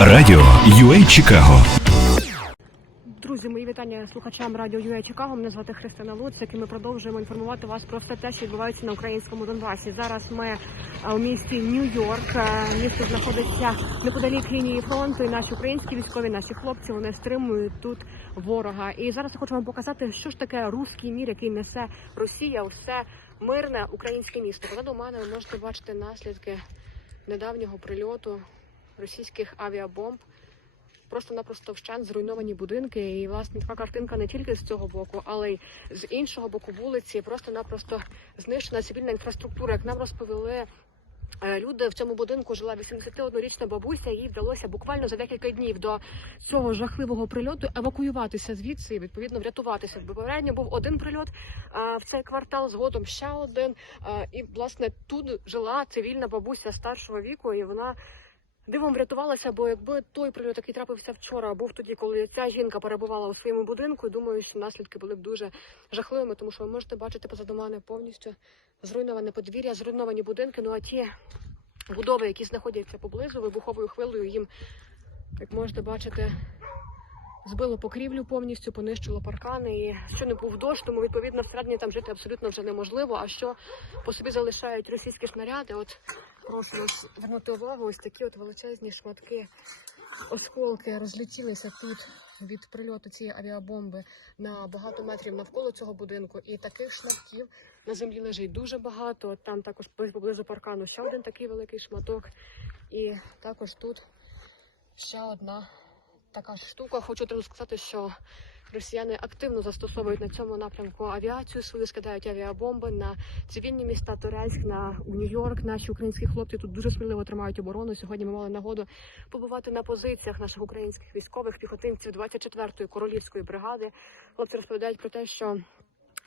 Радіо UA Чикаго Друзі, мої вітання слухачам радіо ЮА Чикаго. Мене звати Христина Луцик і ми продовжуємо інформувати вас про все те, що відбувається на українському Донбасі. Зараз ми е, у місті Нью-Йорк. Е, Місто знаходиться неподалік лінії фронту. І наші українські військові, наші хлопці, вони стримують тут ворога. І зараз я хочу вам показати, що ж таке руський мір, який несе Росія, все мирне українське місто. Позаду мене ви можете бачити наслідки недавнього прильоту російських авіабомб просто-напросто вщент зруйновані будинки. І власне така картинка не тільки з цього боку, але й з іншого боку вулиці. Просто-напросто знищена цивільна інфраструктура. Як нам розповіли. е, Люди в цьому будинку жила 81-річна бабуся. Їй вдалося буквально за декілька днів до цього жахливого прильоту евакуюватися звідси і відповідно врятуватися. Попередньо був один прильот в цей квартал, згодом ще один. І власне тут жила цивільна бабуся старшого віку, і вона Дивом врятувалася, бо якби той прильот, який трапився вчора, був тоді, коли ця жінка перебувала у своєму будинку, думаю, що наслідки були б дуже жахливими, тому що ви можете бачити позаду мене повністю зруйноване подвір'я, зруйновані будинки. Ну а ті будови, які знаходяться поблизу вибуховою хвилею, їм, як можете бачити, збило покрівлю повністю, понищило паркани. І що не був дощ, тому відповідно всередині там жити абсолютно вже неможливо. А що по собі залишають російські снаряди? От прошу вас звернути увагу, ось такі от величезні шматки, осколки розлетілися тут від прильоту цієї авіабомби на багато метрів навколо цього будинку. І таких шматків на землі лежить дуже багато. Там також поблизу паркану ще один такий великий шматок. І також тут ще одна така штука. Хочу сказати, що росіяни активно застосовують на цьому напрямку авіацію свою, скидають авіабомби на цивільні міста Турецьк, на Нью-Йорк. Наші українські хлопці тут дуже сміливо тримають оборону. Сьогодні ми мали нагоду побувати на позиціях наших українських військових піхотинців 24-ї королівської бригади. Хлопці розповідають про те, що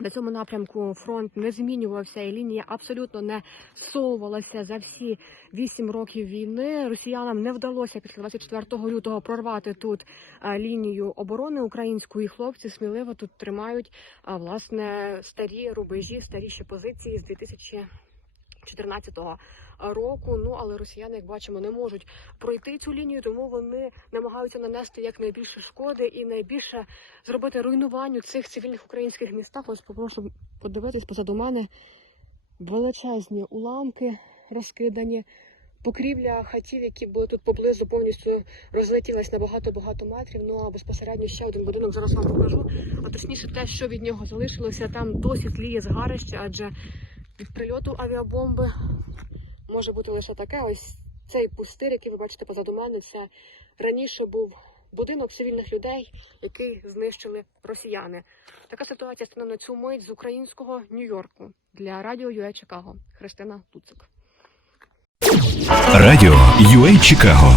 на цьому напрямку фронт не змінювався, і лінія абсолютно не совувалася за всі вісім років війни. Росіянам не вдалося після 24 лютого прорвати тут лінію оборони української. Хлопці сміливо тут тримають власне старі рубежі, старіші позиції з 2014 року. Ну але росіяни, як бачимо, не можуть пройти цю лінію, тому вони намагаються нанести якнайбільше шкоди і найбільше зробити руйнуванню цих цивільних українських містах. Ось попрошу подивитись позаду мене величезні уламки розкидані. Покрівля хатів, які були тут поблизу, повністю розлетілась на багато-багато метрів. Ну а безпосередньо ще один будинок зараз вам покажу. А точніше, те, що від нього залишилося, там досі тліє згарище, адже від прильоту авіабомби може бути лише таке. Ось цей пустир, який ви бачите позаду мене, це раніше був будинок цивільних людей, який знищили росіяни. Така ситуація стане на цю мить з українського Нью-Йорку для радіо ЮЕ Чикаго. Христина Туцик. Радіо UA Чикаго